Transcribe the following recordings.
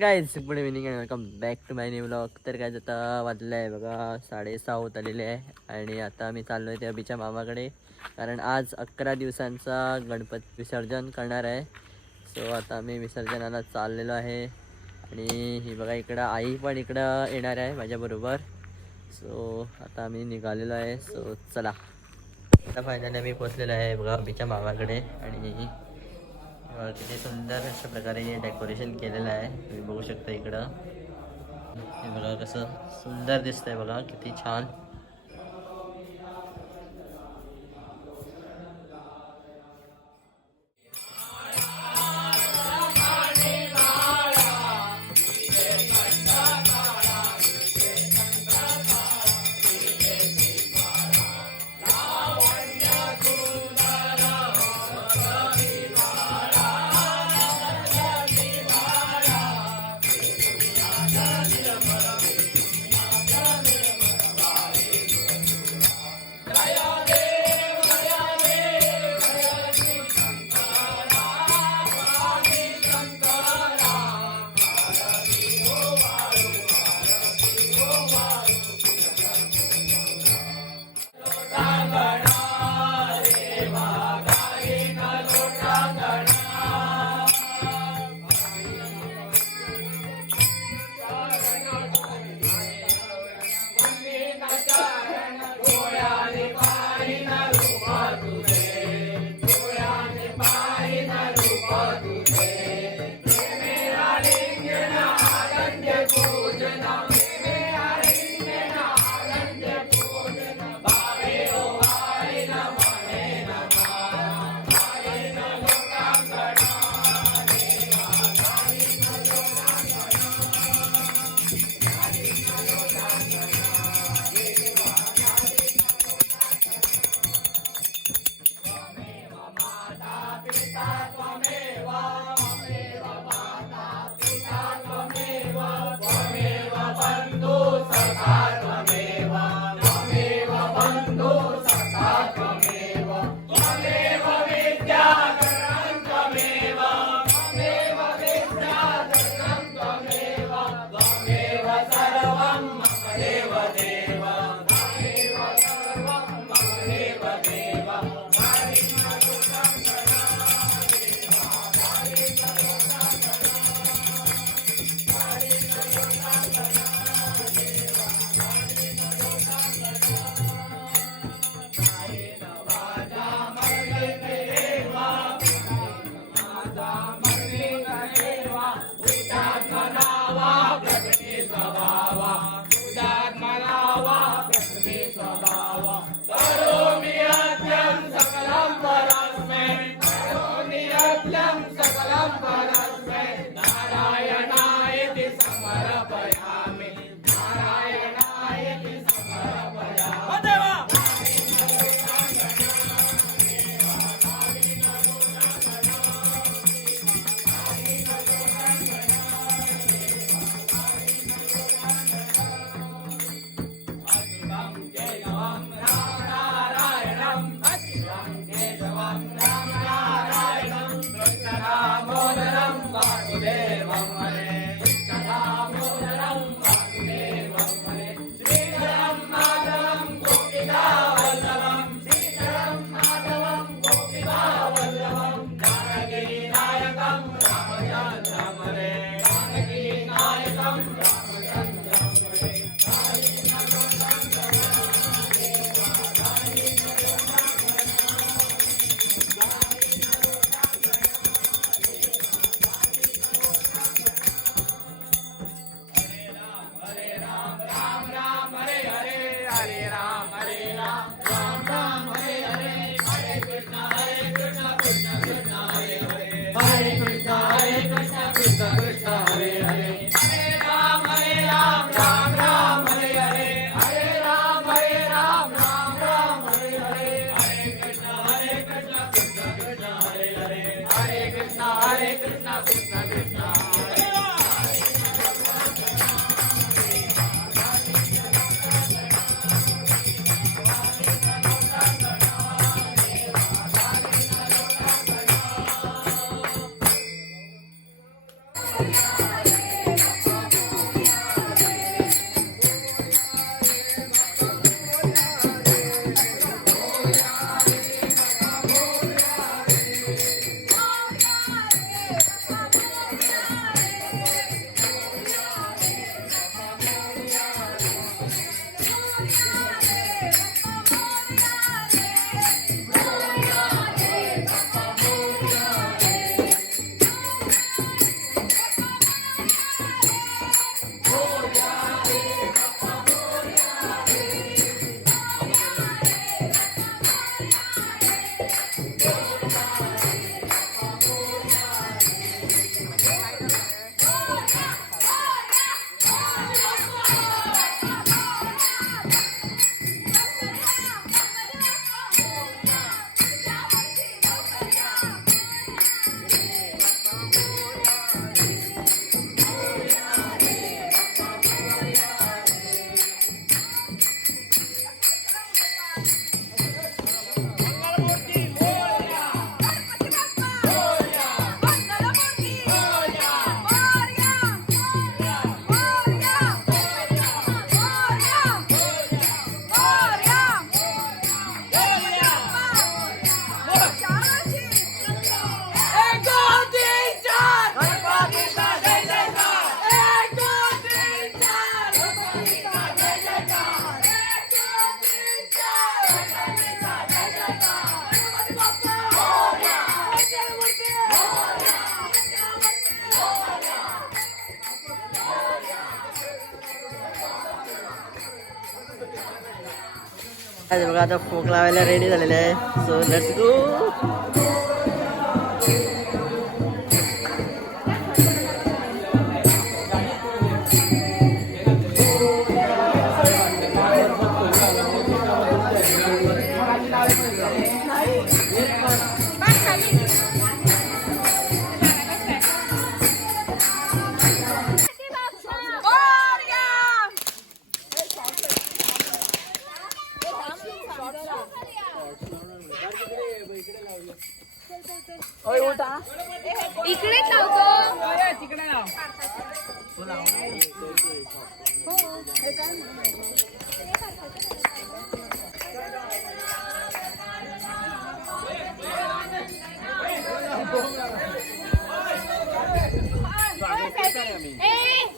काय पुढे evening and welcome back to my new blog तर काय आता वाजलं आहे बघा साडेसहा होत आलेले आहे. आणि आता मी चाललो आहे त्या बीच्या मामाकडे. कारण आज अकरा दिवसांचा गणपती विसर्जन करणार आहे. सो आता मी विसर्जनाला चाललेलो आहे. आणि ही बघा इकडं आई पण इकडं येणार आहे माझ्याबरोबर सो आता आम्ही निघालेलो आहे. सो चला. आता फायनली मी पोचलेलो आहे बघा बीच्या मामाकडे. आणि किती सुंदर अशा प्रकारे हे डेकोरेशन केलेलं आहे. तुम्ही बघू शकता इकडं. हे बघा कसं सुंदर दिसतंय बघा किती छान. बघा आता फोक लावायला रेडी झालेले आहे. सो लेट्स गो इकडे लावतो. ए अरे पडत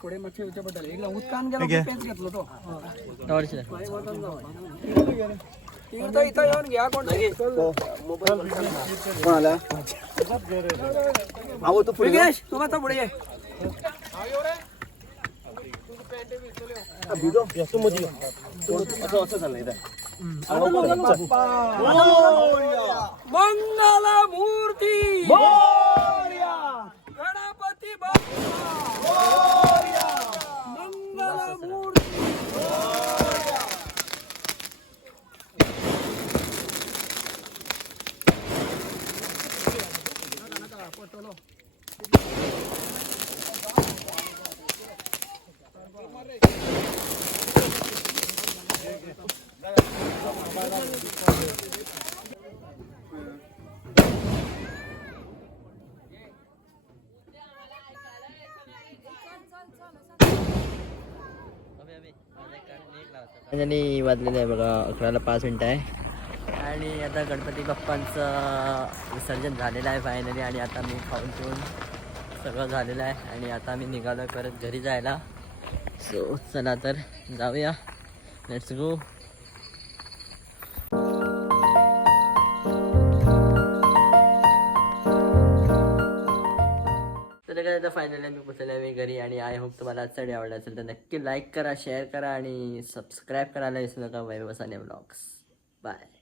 पुढे मच्छी याच्याबद्दल एकदा उत्कान गेला पेच घेतलो तो. इथं इथं येऊन घ्या कोण योगेश, तू आता पुढे ये. मंगल मूर्ती गणपती बाप्पा मंगल मूर्ती आणि वाजलेलं आहे बघा अकराला पाच मिनटं आहे. आणि आता गणपती बाप्पांचं विसर्जन झालेलं आहे फायनली आणि आता मी खाऊन पिऊन सगळं झालेलं आहे. आणि आता मी निघालो परत घरी जायला. सो चला तर जाऊया. लेट्स गो तर काय आता फायनली मी पोचले मी घरी आणि आय होप तुम्हाला आजचा व्हिडिओ आवडला असेल तर नक्की लाईक करा शेअर करा आणि सबस्क्राईब करायला विसरू नका वैभवसाने ब्लॉग्स बाय